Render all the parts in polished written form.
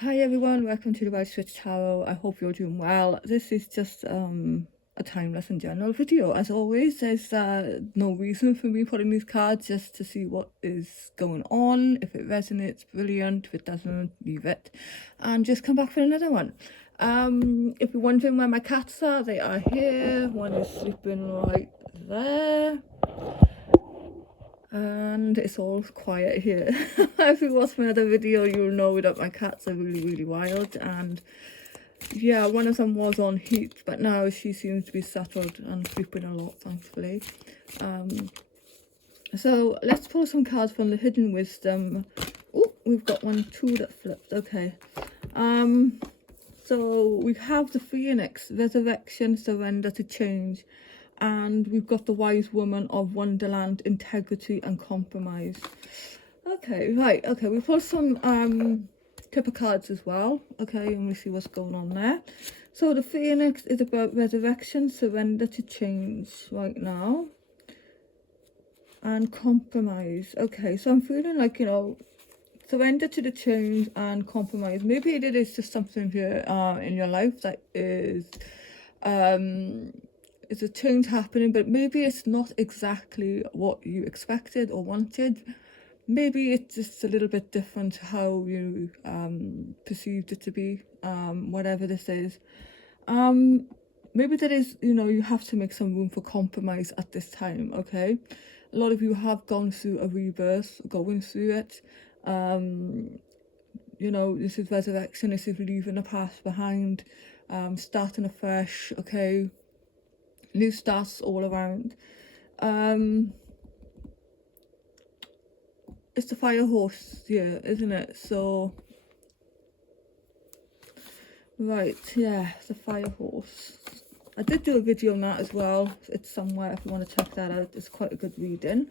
Hi everyone, welcome to the Right Switch Tarot. I hope you're doing well. This is just a timeless and general video. As always, there's no reason for me putting these cards, just to see what is going on. If it resonates, brilliant. If it doesn't, leave it. And just come back for another one. If you're wondering where my cats are, they are here. One is sleeping right there. And it's all quiet here. If you watch my other video, you'll know that my cats are really wild, and yeah, one of them was on heat, but now she seems to be settled and sleeping a lot, thankfully. So let's pull some cards from the Hidden Wisdom. Oh, we've got two that flipped. Okay. So we have the Phoenix, Resurrection, Surrender to Change. And we've got the Wise Woman of Wonderland, Integrity and Compromise. Okay, right. Okay, we pulled some tip of cards as well. Okay, and we see what's going on there. So the Phoenix is about resurrection, surrender to change right now. And compromise. Okay, so I'm feeling like, surrender to the change and compromise. Maybe it is just something here in your life that is a change happening, but maybe it's not exactly what you expected or wanted. Maybe it's just a little bit different to how you perceived it to be, whatever this is. Maybe that is, you have to make some room for compromise at this time. Okay, a lot of you have gone through a rebirth, going through it. This is resurrection, this is leaving the past behind, starting afresh. Okay, new starts all around. It's the fire horse here, isn't it? So right, yeah, the fire horse. I did do a video on that as well. It's somewhere if you want to check that out. It's quite a good reading.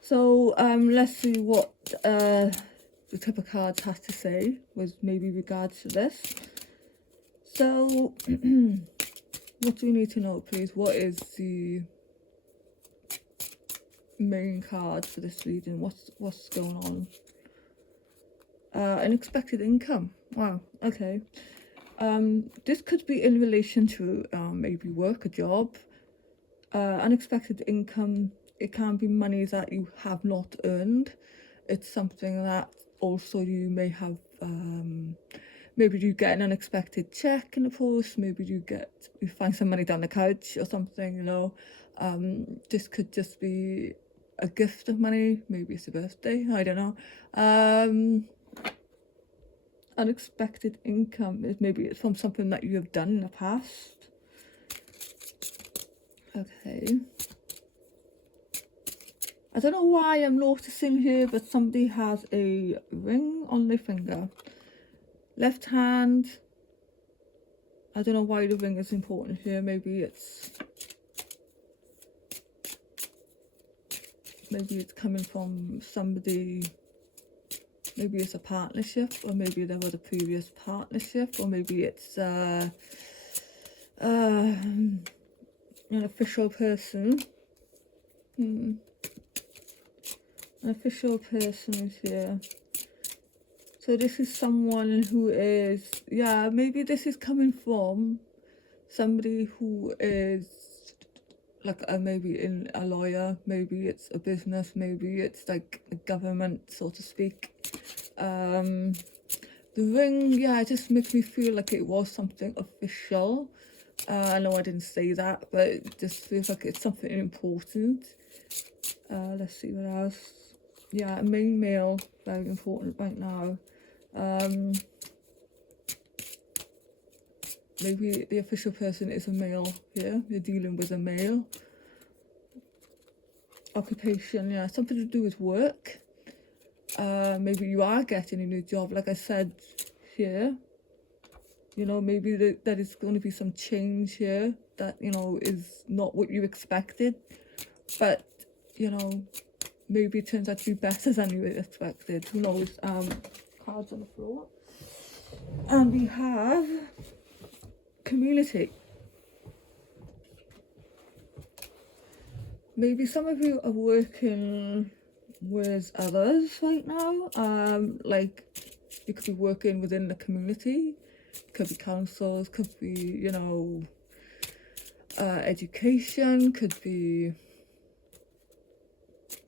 So let's see what the tip of cards has to say with maybe regards to this. So what do we need to know, please? What is the main card for this reading? What's going on? Unexpected income. Wow, okay. This could be in relation to maybe work, a job. Unexpected income, it can be money that you have not earned. It's something that also you may have, maybe you get an unexpected check in the post, maybe you find some money down the couch or something, this could just be a gift of money, maybe it's a birthday, I don't know. Unexpected income is maybe it's from something that you have done in the past. Okay. I don't know why I'm noticing here, but somebody has a ring on their finger. Left hand. I don't know why the ring is important here. Maybe it's coming from somebody. Maybe it's a partnership, or maybe there was a previous partnership, or maybe it's an official person. An official person is here. So this is someone who is, maybe this is coming from somebody who is like maybe in a lawyer, maybe it's a business, maybe it's like a government, so to speak. The ring, it just makes me feel like it was something official. I know I didn't say that, but it just feels like it's something important. Let's see what else. Yeah, main male, very important right now. Maybe the official person is a male here. You're dealing with a male. Occupation, something to do with work. Maybe you are getting a new job, like I said here. Maybe there is going to be some change here that, is not what you expected. But, maybe it turns out to be better than you expected. Who knows? Cards on the floor. And we have community. Maybe some of you are working with others right now, like you could be working within the community, could be councils, could be, you know, education, could be,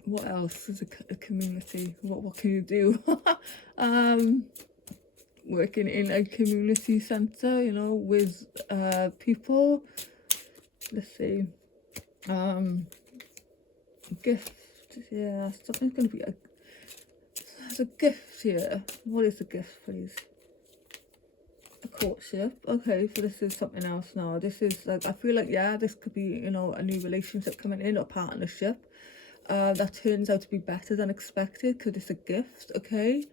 what else is a community? What can you do? Working in a community centre, you know, with people. Let's see. Gift. Yeah, something's going to be there's a gift here. What is the gift, please? A courtship. Okay, so this is something else now. This is like, I feel like, yeah, this could be, you know, a new relationship coming in, or partnership that turns out to be better than expected because it's a gift. Okay.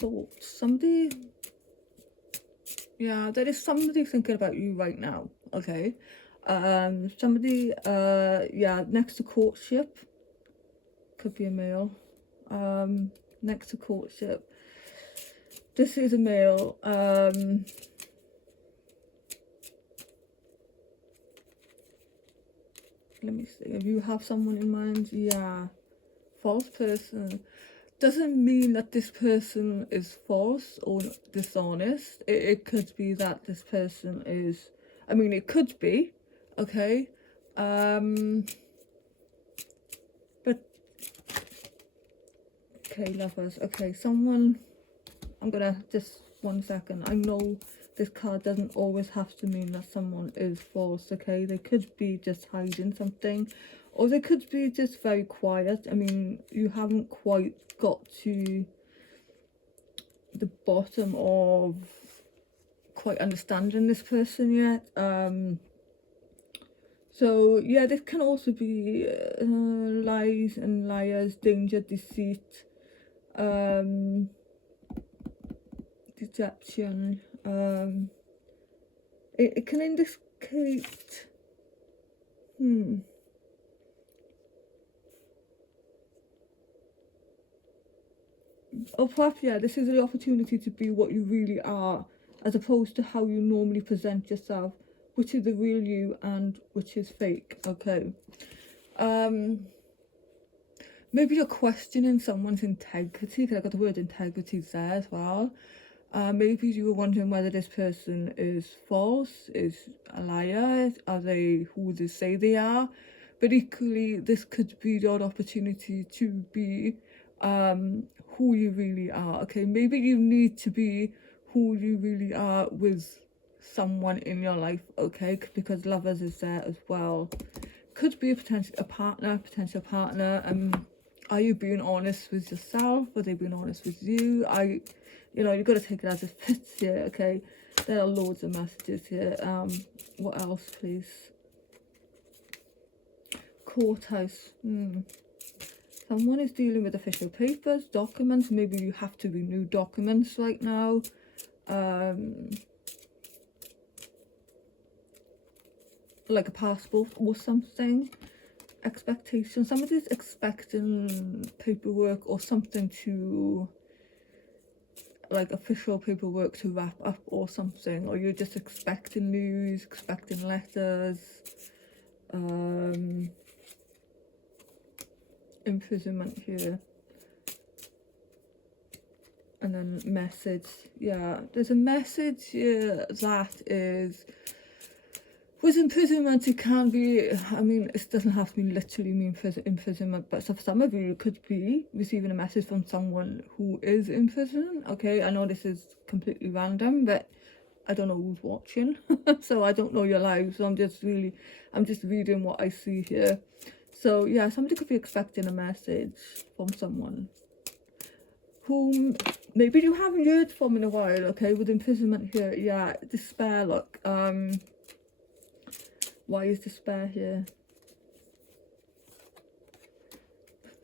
So somebody, yeah, there is somebody thinking about you right now. Okay. Somebody, yeah, next to courtship, could be a male. Next to courtship, this is a male. Let me see, if you have someone in mind. Yeah, false person. Doesn't mean that this person is false or dishonest. It could be that this person is, I mean, it could be, okay, but, okay, lovers, okay, someone, I'm gonna, just 1 second, I know this card doesn't always have to mean that someone is false, okay, they could be just hiding something, or they could be just very quiet. I mean, you haven't quite got to the bottom of quite understanding this person yet. So yeah, this can also be lies and liars, danger, deceit, deception. It can indicate or perhaps, yeah, this is the opportunity to be what you really are, as opposed to how you normally present yourself, which is the real you and which is fake. Okay. Maybe you're questioning someone's integrity, because I got the word integrity there as well. Maybe you were wondering whether this person is false, is a liar, are they who they say they are? But equally, this could be your opportunity to be who you really are. Okay, maybe you need to be who you really are with someone in your life, okay, because lovers is there as well. Could be a potential partner. Are you being honest with yourself? Are they being honest with you? You know, you've got to take it as it fits here, okay? There are loads of messages here. What else, please? Courthouse. Someone is dealing with official papers, documents. Maybe you have to renew documents right now. Like a passport or something. Expectation. Somebody's expecting paperwork or something to, like official paperwork to wrap up or something, or you're just expecting news, expecting letters, imprisonment here, and then message. Yeah, there's a message here that is, with imprisonment, it can be, I mean, it doesn't have to be literally mean imprisonment, but for some of you, it could be receiving a message from someone who is in prison. Okay, I know this is completely random, but I don't know who's watching, so I don't know your lives, so I'm just reading what I see here. So yeah, somebody could be expecting a message from someone whom maybe you haven't heard from in a while, okay, with imprisonment here. Yeah, despair, look, why is despair here?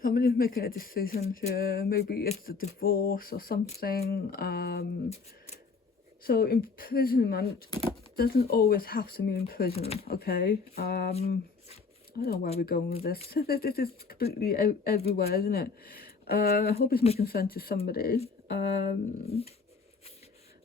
Somebody's making a decision here. Maybe it's a divorce or something. So imprisonment doesn't always have to mean prison, okay? I don't know where we're going with this. This is completely everywhere, isn't it? I hope it's making sense to somebody.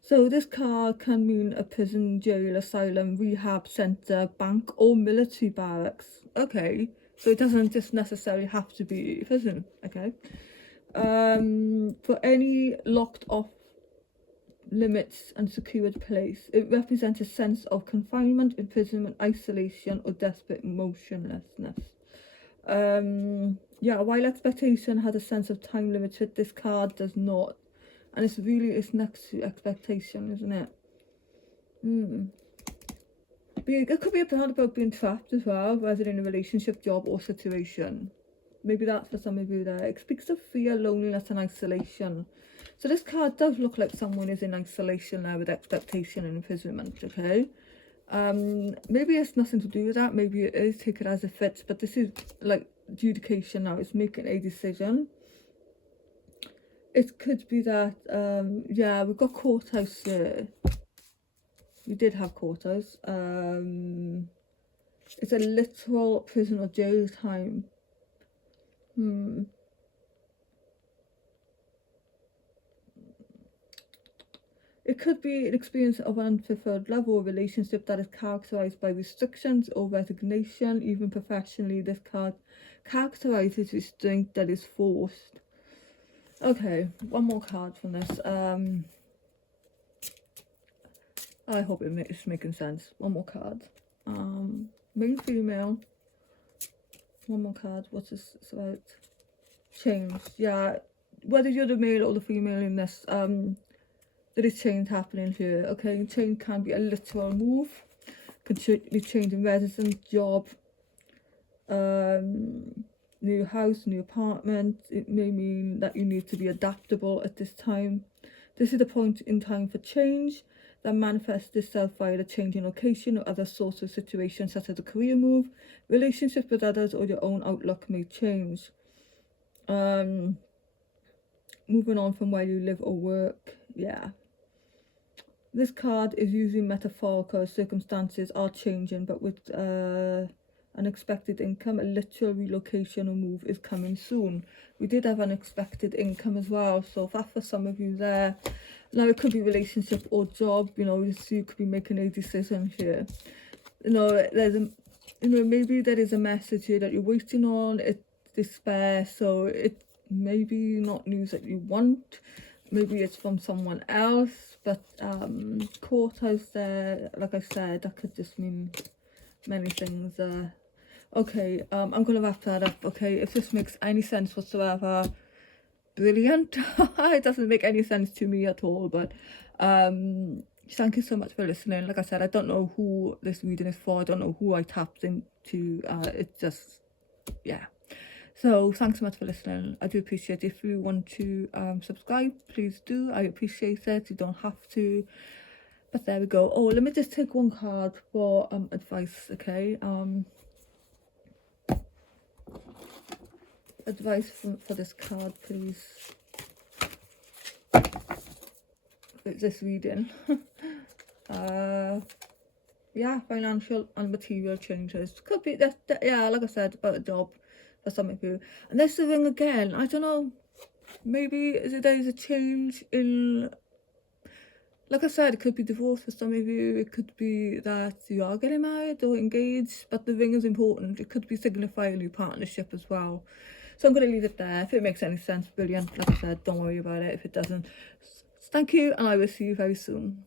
So this card can mean a prison, jail, asylum, rehab centre, bank or military barracks. Okay, So it doesn't just necessarily have to be prison, okay? For any locked off limits and secured place, it represents a sense of confinement, imprisonment, isolation, or desperate motionlessness. Yeah, while expectation has a sense of time limited, this card does not. And it's next to expectation, isn't it? It could be about being trapped as well, whether in a relationship, job, or situation. Maybe that's for some of you there. It speaks of fear, loneliness, and isolation. So this card does look like someone is in isolation there with expectation and imprisonment, okay? Maybe it's nothing to do with that. Maybe it is, take it as it fits. But this is like adjudication now. It's making a decision. It could be that, yeah, we've got courthouse here. We did have courthouse. It's a literal prison or jail time. It could be an experience of an unfulfilled love or relationship that is characterized by restrictions or resignation. Even professionally, this card characterizes restraint that is forced. Okay, one more card from this. I hope it's making sense. One more card. Male, female. One more card. What's this about? Change. Yeah, whether you're the male or the female in this, there is change happening here. Okay, change can be a literal move, can be changing residence, job, new house, new apartment. It may mean that you need to be adaptable at this time. This is a point in time for change that manifests itself via the change in location or other sorts of situations, such as a career move, relationships with others, or your own outlook may change. Moving on from where you live or work. Yeah, this card is using metaphorical. Circumstances are changing, but with unexpected income, a literal relocation or move is coming soon. We did have unexpected income as well, so that's for some of you there. Now it could be relationship or job, you know, so you could be making a decision here. You know, there's a, you know, maybe there is a message here that you're waiting on. It's despair, so it maybe not news that you want. Maybe it's from someone else, but courthouse there, like I said, that could just mean many things. Okay, I'm gonna wrap that up. Okay, if this makes any sense whatsoever, brilliant. It doesn't make any sense to me at all, but thank you so much for listening. Like I said, I don't know who this reading is for. I don't know who I tapped into. It's just, yeah. So thanks so much for listening. I do appreciate it. If you want to subscribe, please do. I appreciate it. You don't have to, but there we go. Oh, let me just take one card for advice. Okay, advice for this card, please. This reading. Yeah, financial and material changes. Could be that, yeah, like I said, about a job for some of you. And there's the ring again. I don't know, maybe there is a change in, like I said, it could be divorce for some of you. It could be that you are getting married or engaged, but the ring is important. It could be signifying a new partnership as well. So I'm going to leave it there. If it makes any sense, brilliant. Like I said, don't worry about it if it doesn't. Thank you, and I will see you very soon.